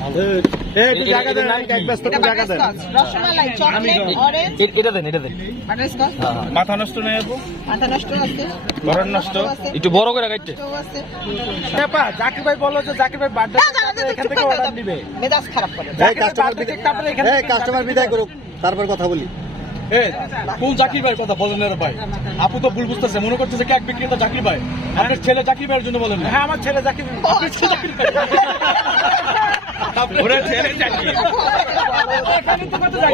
একটু জায়গা দেন, এক ব্যস্ত জায়গা দেন। রসমালাই, চকলেট, অরেঞ্জ, এটা দেন, এটা দেন। বাটারস্কচ, মাথা নষ্ট নেই আপু, মাথা নষ্ট আছে, ঘরের নষ্ট। একটু বড় করে কাটতে। তো আছে। আপা জাকির ভাই বললো যে জাকির ভাই বার্থডে এখান থেকে অর্ডার দিবে। মেজাজ খারাপ করে। কাস্টমার বিদায় করুক, তারপর কথা বলি। কোন জাকির ভাইয়ের কথা বলেন না ভাই? আপু তো ভুল বুঝতেছে, মনে করতেছে কেক বিক্রেতা জাকির ভাই। আপনার ছেলে জাকির ভাইয়ের জন্য বলেন না। হ্যাঁ, আমার ছেলে জাকির ভাই। ওরে ছেলে জাকির,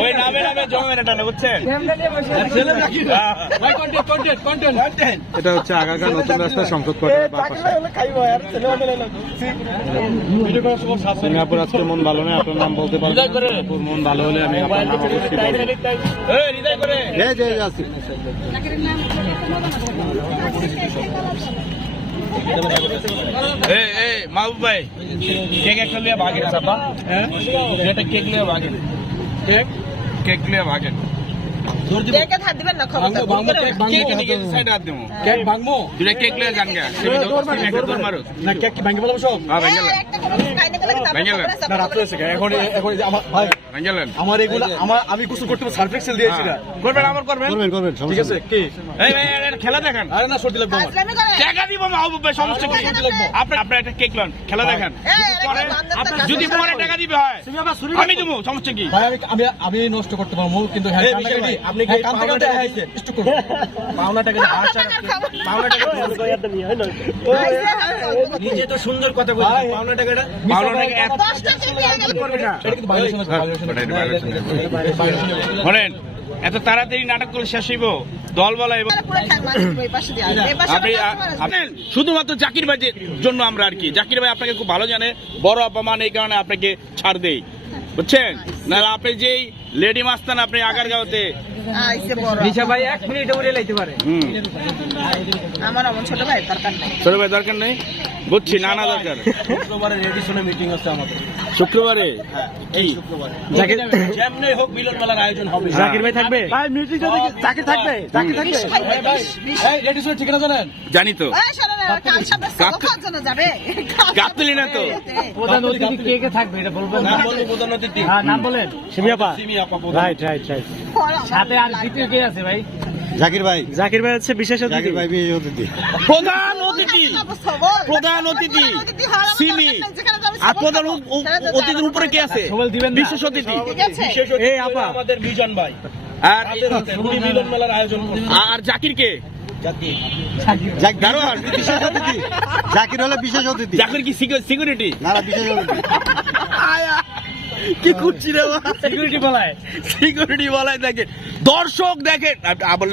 ওই নামে নামে জমে না টানা, বুঝছেন? ছেলে জাকির ভাই। কন্টেন্ট। এটা হচ্ছে আগারগাঁও নতুন রাস্তা সংসদ কোয়ার্টারের বাম পাশে। ভিডিও করার সময় সাবধান। সিঙ্গাপুর আজকে মন ভালো নেই, আপনার নাম বলতে পারবেন? সিঙ্গাপুর মন ভালো হলে আমি আপনার নাম অবশ্যই বলবো। এই হৃদয় করে এই যে আছি। এই মাহবুব ভাই, কেক একটা লিয়ে ভাগেন সাপা। হ্যাঁ, এটা কেক লিয়ে ভাগেন। কেক লিয়ে ভাগেন। কেকে হাত দিবেন না, খবরদার। কেক নিয়ে সাইড হাত দেবো। কেক ভাঙবো? দুটা কেক লিয়ে যান গা। একটা দৌড় মারো। না কেক কি ভাঙবে বলবো সব? হ্যাঁ, ভেঙে নেন। একটা করে খাইনে গেলে তারপর ভেঙে নেন। খবর আছে, না রাত হয়েছে এখন আমার ভাই ভেঙে নেন। আমার এগুলো আমি গোসল করতে সার্ফেক্সেল দিয়েছি না। করবেন, আমার করবেন। করবেন ঠিক আছে কি? এই ভাই, এটা খেলা দেখেন। আরে না সর্দি লাগবে আমার। ফাজলামি করে। টাকা দিব মাহবুব ভাই, সমস্যা কি? আপনার একটা কেক লন, খেলা দেখেন। যদি পরে টাকা দিবে হয় আমি দেবো, সমস্যা কি? ভাই আমি নষ্ট করতে পারবো কিন্তু হ্যাঁ আপনি কি কান্তে স্টক করুন। পাওনা টাকা নিজে তো সুন্দর কথা বলছেন। পাওনা টাকাটা এত 10 টাকা নিয়ে গেল করবে না। এটা কিন্তু ভাইলেশন আছে, শোনেন, এত তাড়াতাড়ি নাটক করলে শেষ হইব? দল বলা এবং পুরো ঠাক মার এই পাশে দিয়ে আসবে। এই পাশে আপনি শুধুমাত্র জাকির ভাইয়ের জন্য আমরা আর কি, জাকির ভাই আপনাকে খুব ভালো জানে, বড় অপমান, এই কারণে আপনাকে ছাড় দেই, বুঝছেন? না আপনি যেই লেডি মাস্তান, আপনি আগারগাঁওতে আইছে বড়। নিশা ভাই 1 মিনিটে উড়ে লাইতে পারে। আমার অমন ছোট ভাই দরকার নাই। ছোট ভাই দরকার নেই, বুঝছি, নানা দরকার। শুক্রবারে রেডিসনে মিটিং আছে আমাদের। শুক্রবারে কি? জাকির যেমনি হোক মিলন মেলার আয়োজন হবে। জাকির ভাই থাকবে? ভাই মিটিং যদি জাকির থাকবে, জাকির থাকবে। এই রেডিসনে ঠিকানা জানেন? জানি তো। এই শোনো না, কাল সাথে কখন জন্য যাবে? গাবতলি না তো? প্রধান অতিথি কে কে থাকবে এটা বলবেন না? নাম বলবো প্রধান অতিথি। হ্যাঁ, নাম বলেন। সিমিয়াপা। সিমি আপা প্রধান। রাইট। সাথে আর দ্বিতীয় কে আছে ভাই? জাকির ভাই হচ্ছে বিশেষ অতিথি। জাকির ভাই বিশেষ অতিথি। প্রধান অতিথি সিমি। আর প্রধান অতিথির উপরে কে আছে? সবাই দিবেন না। বিশেষ অতিথি। ঠিক আছে? বিশেষ অতিথি এই আপা। আমাদের বিজন ভাই। আর উনি মিলন মেলার আয়োজন করছেন। আর জাকির কে? দারোয়ান বিশেষ অতিথি। জাকির হলো বিশেষ অতিথি। জাকির কি সিকিউরিটি? না বিশেষ অতিথি। কি করছি রে? সিকিউরিটি বলায়। সিকিউরিটি বলায় দেখেন, দর্শক দেখেন। আবার